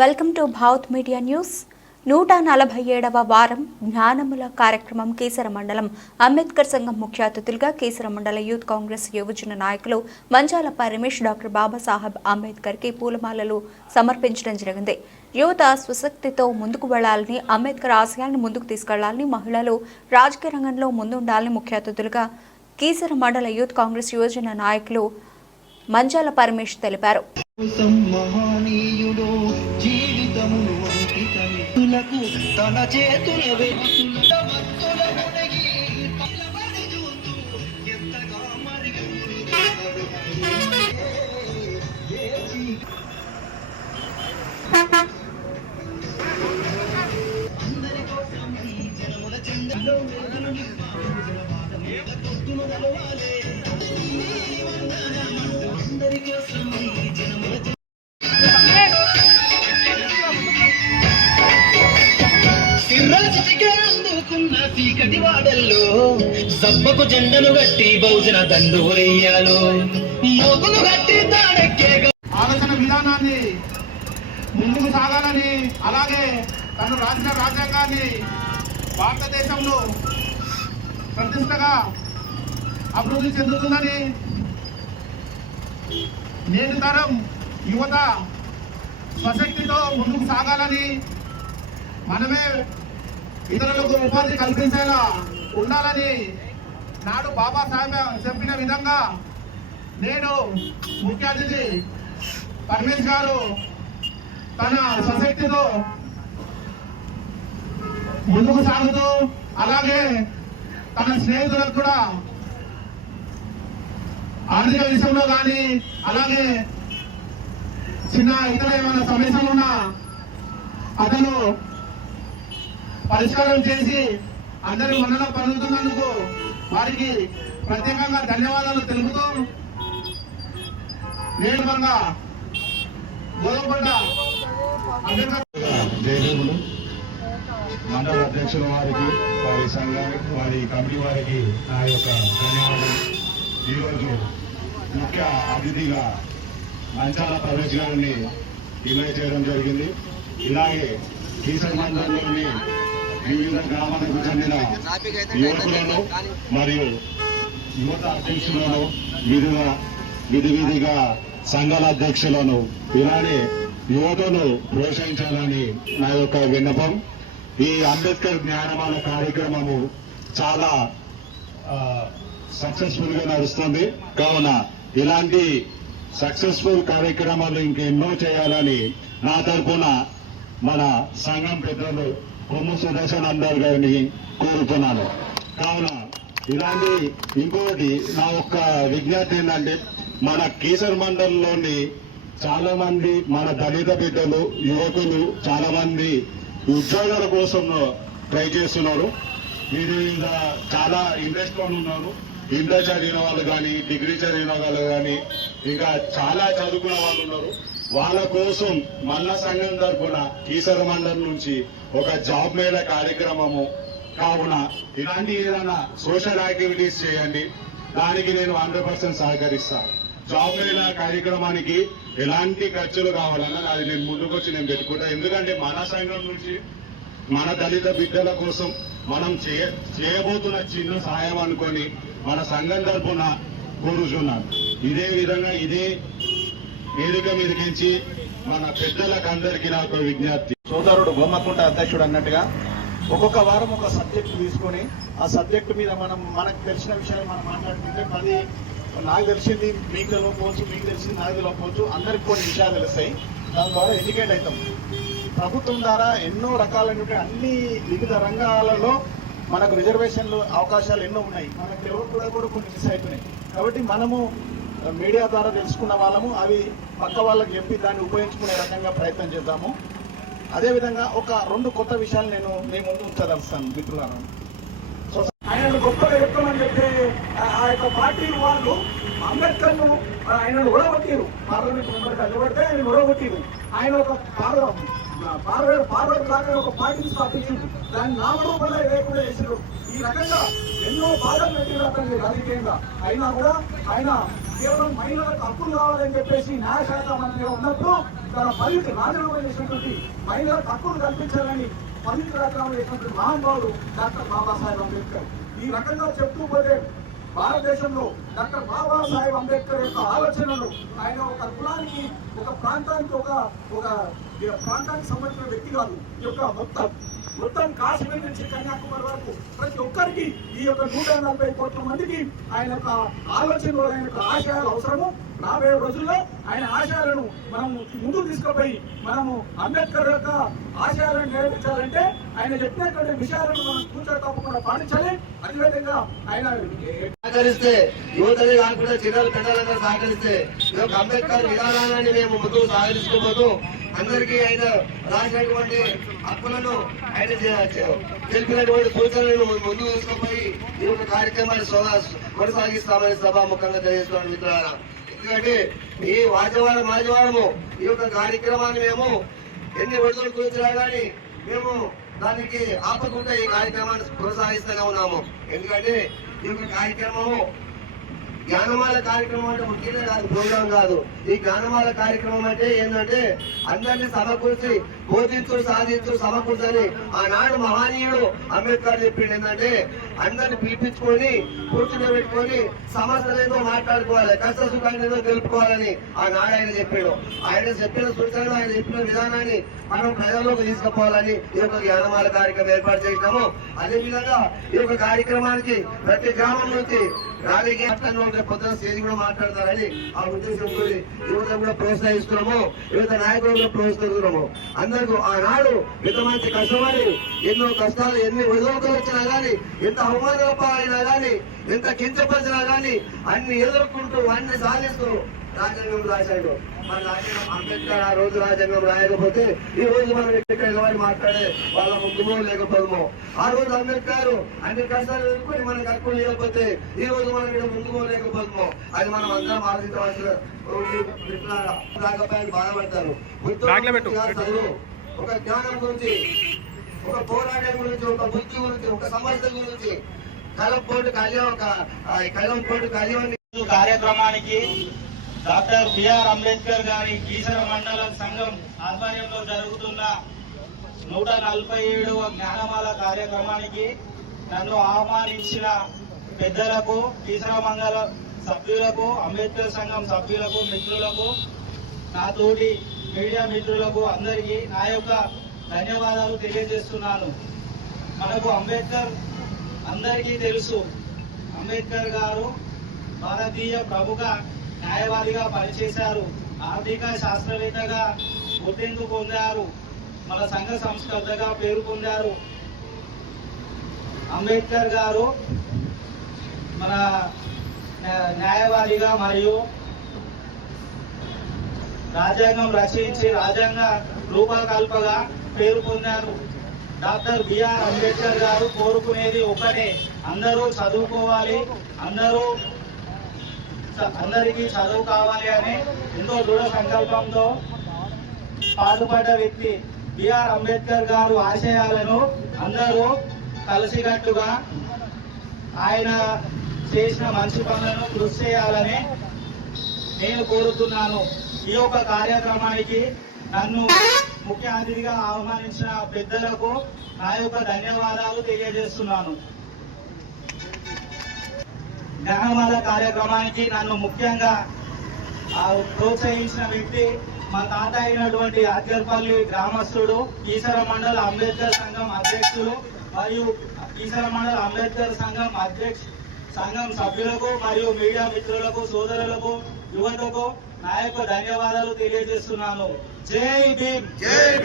Welcome to Bhavat media news. నూట నలభై ఏడవ వారం జ్ఞానముల కార్యక్రమం కేసర మండలం అంబేద్కర్ సంఘం ముఖ్య అతిథులుగా కేసర మండల యూత్ కాంగ్రెస్ యువజన నాయకులు మంచాల పరమేష్ డాక్టర్ బాబాసాహెబ్ అంబేద్కర్కి పూలమాలలు సమర్పించడం జరిగింది. యువత స్వశక్తితో ముందుకు వెళ్ళాలని అంబేద్కర్ ఆశయాలను ముందుకు తీసుకెళ్ళాలని మహిళలు రాజకీయ రంగంలో ముందుండాలని ముఖ్య అతిథులుగా కీసర మండల యూత్ కాంగ్రెస్ యువజన నాయకులు మంచాల పరమేష్ తెలిపారు. మహనీయుడు మార్గమును అంకితమితులకు తన చేతుల వెతుల భక్తుల మునిగి ఎంతగా మరిగిపోతున్నాడు. చీకటి వాడల్లో సబ్బకు జెండను గట్టి బహుజన దండు మోగులు గట్టి తాడెక్కే ఆలోచన విధానాన్ని ముందుకు సాగాలని అలాగే తను రాసిన రాజ్యాంగాన్ని భారతదేశంలో ప్రతిష్టగా అభివృద్ధి చెందుతుందని నేటి తరం యువత స్వశక్తితో ముందుకు సాగాలని మనమే ఇతరులకు ఉపాధి కల్పించేలా ఉండాలని నాడు బాబాసాహెబ్ చెప్పిన విధంగా నేను ముఖ్య అతిథి పరమేష్ గారు తన సొసైటీలో ముందుకు సాగుతూ అలాగే తన స్నేహితులకు కూడా ఆర్థిక విషయంలో కానీ అలాగే చిన్న ఇతర ఏమైనా సమస్యలు ఉన్నా అతను పరిష్కారం చేసి అందరి మన్నన పొందుతున్నందుకు వారికి ప్రత్యేకంగా ధన్యవాదాలు తెలుపుతూ నేను మన గొడవపడ్డ జయదేవులు మండల అధ్యక్షుల వారికి వారి సంఘానికి వారి కమిటీ వారికి నా యొక్క ధన్యవాదాలు. ఈరోజు ముఖ్య అతిథిగా మంచాల ప్రవేశ్ గారిని ఇన్వైట్ చేయడం జరిగింది. ఇలాగే ఈ సంబంధంలోని వివిధ గ్రామాలకు చెందిన యువకులను మరియు యువత అధ్యక్షులను విధిగా విధి విధిగా సంఘాల అధ్యక్షులను ఇలానే యువతను ప్రోత్సహించాలని నా యొక్క విన్నపం. ఈ అంబేద్కర్ జ్ఞానమాల కార్యక్రమము చాలా సక్సెస్ఫుల్గా నడుస్తుంది. కావున ఇలాంటి సక్సెస్ఫుల్ కార్యక్రమాలు ఇంకెన్నో చేయాలని నా తరఫున మన సంఘం పెద్దలు బొమ్మ సుదర్శన్ అందరు గారిని కోరుతున్నాను. కావున ఇలాంటి ఇంకొకటి నా ఒక్క విజ్ఞప్తి ఏంటంటే మన కీసర్ మండలంలోని చాలా మంది మన దళిత బిడ్డలు యువకులు చాలా మంది ఉద్యోగాల కోసం ట్రై చేస్తున్నారు. వీరి మీద చాలా ఇంట్రెస్ట్ ఉన్నారు. ఇంటర్ చదివిన వాళ్ళు కానీ డిగ్రీ చదివిన వాళ్ళు కానీ ఇంకా చాలా చదువుకున్న వాళ్ళు ఉన్నారు. వాళ్ళ కోసం మల్ల సంఘం తరఫున ఈశ్వర మండలం నుంచి ఒక జాబ్ మేళ కార్యక్రమము. కావున ఇలాంటి ఏదైనా సోషల్ యాక్టివిటీస్ చేయండి. దానికి నేను హండ్రెడ్ పర్సెంట్ సహకరిస్తాను జాబ్ మేళ కార్యక్రమానికి ఎలాంటి ఖర్చులు కావాలన్నా అది నేను ముందుకొచ్చి నేను పెట్టుకుంటా. ఎందుకంటే మన సంఘం నుంచి మన దళిత బిడ్డల కోసం మనం చేయ చేయబోతున్న చిన్న సహాయం అనుకొని మన సంఘం తరఫున కోరుచున్నాను. ఇదే విధంగా ఇదే వేదిక మీదకించి మన పెద్దలకు అందరికీ నాకు విజ్ఞప్తి. సోదరుడు బొమ్మకుంట అధ్యక్షుడు అన్నట్టుగా ఒక్కొక్క వారం ఒక సబ్జెక్ట్ తీసుకొని ఆ సబ్జెక్ట్ మీద మనం మనకు తెలిసిన విషయాలు మనం మాట్లాడుకుంటే పది నాకు తెలిసింది మీకు తెలియకపోవచ్చు మీకు తెలిసింది నాకు తెలియకపోవచ్చు అందరికి కొన్ని విషయాలు తెలుస్తాయి. దాని ద్వారా ఎడ్యుకేట్ అవుతాం. ప్రభుత్వం ద్వారా ఎన్నో రకాలైనటువంటి అన్ని వివిధ రంగాలలో మనకు రిజర్వేషన్లు అవకాశాలు ఎన్నో ఉన్నాయి. మనకు ఎవరు కూడా కూడా కొన్ని మిస్ అవుతున్నాయి కాబట్టి మనము మీడియా ద్వారా తెలుసుకున్న వాళ్ళము అవి పక్క వాళ్ళకి చెప్పి దాన్ని ఉపయోగించుకునే రకంగా ప్రయత్నం చేద్దాము. అదేవిధంగా ఒక రెండు కొత్త విషయాలు నేను మీ ముందు ఉంచదలుస్తాను మిత్రులను సో ఆయన గొప్పగా చెప్తామని చెప్పి ఆ- ఆ యొక్క పార్టీ వాళ్ళు అంబేద్కర్ను ఆయనను ఉడగొట్టిరు పార్లమెంట్ మెంబర్ నిలబడితే ఆయన ఉడగొట్టిరు ఆయన ఒక పార్లమెంట్ పార్లమెంట్ లాగా ఒక పార్టీని స్థాపించింది. దాన్ని నామరూపంగా లేకుండా చేసారు ఈ రకంగా ఎన్నో బాధలు పెట్టిన అతన్ని రాజకీయంగా. అయినా కూడా ఆయన కేవలం మహిళలకు హక్కులు కావాలని చెప్పేసి న్యాయశాఖ మంత్రిగా ఉన్నప్పుడు తన పదవికి రాజీనామా చేసినటువంటి మహిళలకు హక్కులు కల్పించాలని పదవికి రాజీనామా చేసినటువంటి మహానుభావుడు డాక్టర్ బాబాసాహెబ్ అంబేద్కర్. ఈ రకంగా చెప్తూ పోతే భారతదేశంలో డాక్టర్ బాబాసాహెబ్ అంబేద్కర్ యొక్క ఆలోచనలు ఆయన ఒక కులానికి ఒక ప్రాంతానికి ఒక ఒక ప్రాంతానికి సంబంధించిన వ్యక్తి కాదు. ఈ యొక్క మొత్తం మొత్తం కాశ్మీర్ నుంచి కన్యాకుమారి వరకు ప్రతి ఒక్కరికి ఈ యొక్క నూట నలభై కోట్ల మందికి ఆయన యొక్క ఆలోచనలు ఆయన యొక్క ఆశయాలు అవసరము. రాబోయే రోజుల్లో ఆయన ఆశయాలను మనము ముందుకు తీసుకుపోయి మనము అంబేద్కర్ యొక్క ఆశయాలను నెరవేర్చాలంటే ఆయన చెప్పినటువంటి విషయాలను మనం కూర్చొని తప్పకుండా పాటించాలి. అదేవిధంగా ఆయన సహకరిస్తే యువతని కాకుండా చిన్నలు పెద్దలంగా సహకరిస్తే అంబేద్కర్ విధానాన్ని మేము ముందుకు సహకరించుకోబోతూ అందరికీ ఆయన రాసినటువంటి హక్కులను ఆయన తెలిపినటువంటి సూచనలను ముందుకు తీసుకుపోయి ఈ యొక్క కార్యక్రమాన్ని కొనసాగిస్తామని సభాముఖంగా తెలియజేస్తున్నాను మిత్రులారా. ఎందుకంటే ఈ వాజవారం మాజవారము ఈ యొక్క కార్యక్రమాన్ని మేము ఎన్ని విడుదల కూర్చున్నా కానీ మేము దానికి ఆపకుండా ఈ కార్యక్రమాన్ని ప్రోత్సహిస్తూనే ఉన్నాము. ఎందుకంటే ఈ యొక్క కార్యక్రమము జ్ఞానమాల కార్యక్రమం అంటే ముఖ్యంగా కాదు ప్రోగ్రాం కాదు. ఈ జ్ఞానమాల కార్యక్రమం అంటే ఏంటంటే అందరినీ సమకూర్చి బోధించు సాధించు సమకూర్చని ఆనాడు మహనీయుడు అంబేద్కర్ చెప్పిండు ఏంటంటే అందరిని పిలిపించుకొని కూర్చుని పెట్టుకొని మాట్లాడుకోవాలి కష్ట సుఖాన్ని ఏదో తెలుపుకోవాలని ఆనాడు ఆయన చెప్పాడు. ఆయన చెప్పిన సూచనలు ఆయన చెప్పిన విధానాన్ని మనం ప్రజల్లోకి తీసుకుపోవాలని ఈ యొక్క జ్ఞానమాల కార్యక్రమం ఏర్పాటు చేసినాము. అదే విధంగా ఈ యొక్క కార్యక్రమానికి ప్రతి గ్రామం నుంచి రాజకీయ పట్టణంలో ఉండే పొద్దున స్టేజ్ కూడా మాట్లాడతారని ఆ ఉద్దేశంతో యువత కూడా ప్రోత్సహిస్తున్నాము. యువత నాయకులు కూడా ప్రోత్సహిస్తున్నాము. అందరూ ఆనాడు ఇంత మంచి కష్టపడి ఎన్నో కష్టాలు ఎన్ని ఒడిదొడుకులు వచ్చినా కానీ ఎంత అవమానాల పాలైనా కానీ ఎంత కించపరిచినా కానీ అన్ని ఎదుర్కొంటూ అన్ని సాధిస్తూ రాజ్యాంగం రాశాడు మన రాజ్యాంగం అంబేద్కర్ ఆ రోజు రాజ్యాంగం రాయకపోతే ఈ రోజు మనం ఇక్కడ నిలబడి మాట్లాడే వాళ్ళ ముందుమో లేకపోదుమో. ఆ రోజు అంబేద్కర్ అన్ని కష్టాలు ఎదుర్కొని మనకు హక్కులు లేకపోతే ఈ రోజు మనం ఇక్కడ ముందుమో లేకపోదుమో. అది మనం అందరం ఆలోచించవలసిన బాధపడతారు. చదువు. ఒక జ్ఞానం గురించి ఒక పోరాటం గురించి ఒక బుద్ధి గురించి ఒక సమస్య గురించి. కలంపోటు కళ్యాణ్ ఒక కలంపోటు కళ్యాణ్ కార్యక్రమానికి డాక్టర్ బిఆర్ అంబేద్కర్ గారి గీసర మండల సంఘం ఆధ్వర్యంలో జరుగుతున్న నూట నలభై ఏడవ జ్ఞానమాల కార్యక్రమానికి నన్ను ఆహ్వానించిన పెద్దలకు గీసర మండల సభ్యులకు అంబేద్కర్ సంఘం సభ్యులకు మిత్రులకు నా తోటి మీడియా మిత్రులకు అందరికీ నా యొక్క ధన్యవాదాలు తెలియజేస్తున్నాను. మనకు అంబేద్కర్ అందరికీ తెలుసు. అంబేద్కర్ గారు భారతీయ ప్రముఖ న్యాయవాదిగా పనిచేశారు. ఆర్థిక శాస్త్రవేత్తగా గుర్తింపు పొందారు. మన సంఘ సంస్కర్తగా పేరు పొందారు. అంబేద్కర్ గారు మన న్యాయవాదిగా మరియు రాజ్యాంగం రచించి రాజ్యాంగ రూపకల్పగా పేరు పొందారు. డాక్టర్ బిఆర్ అంబేద్కర్ గారు కోరుకునేది ఒకటే. అందరూ చదువుకోవాలి. అందరూ అందరికీ చదువు కావాలి అని ఎంతో దృఢ సంకల్పంతో పాటుపడ్డ వ్యక్తి బిఆర్ అంబేద్కర్ గారు ఆశయాలను అందరూ కలిసికట్టుగా ఆయన చేసిన మంచి పనులను కృషి చేయాలని నేను కోరుతున్నాను. ఈ యొక్క కార్యక్రమానికి నన్ను ముఖ్య అతిథిగా ఆహ్వానించిన పెద్దలకు నా యొక్క ధన్యవాదాలు తెలియజేస్తున్నాను. జ్ఞానమాల కార్యక్రమానికి నన్ను ముఖ్యంగా ప్రోత్సహించిన వ్యక్తి మా తాత అయినటువంటి అద్దెపల్లి గ్రామస్తుడు ఈశ్వర మండల అంబేద్కర్ సంఘం అధ్యక్షులు మరియు ఈశ్వర మండల అంబేద్కర్ సంఘం అధ్యక్ష సంఘం సభ్యులకు మరియు మీడియా మిత్రులకు సోదరులకు యువతకు నా యొక్క ధన్యవాదాలు తెలియజేస్తున్నాను. జై భీమ్!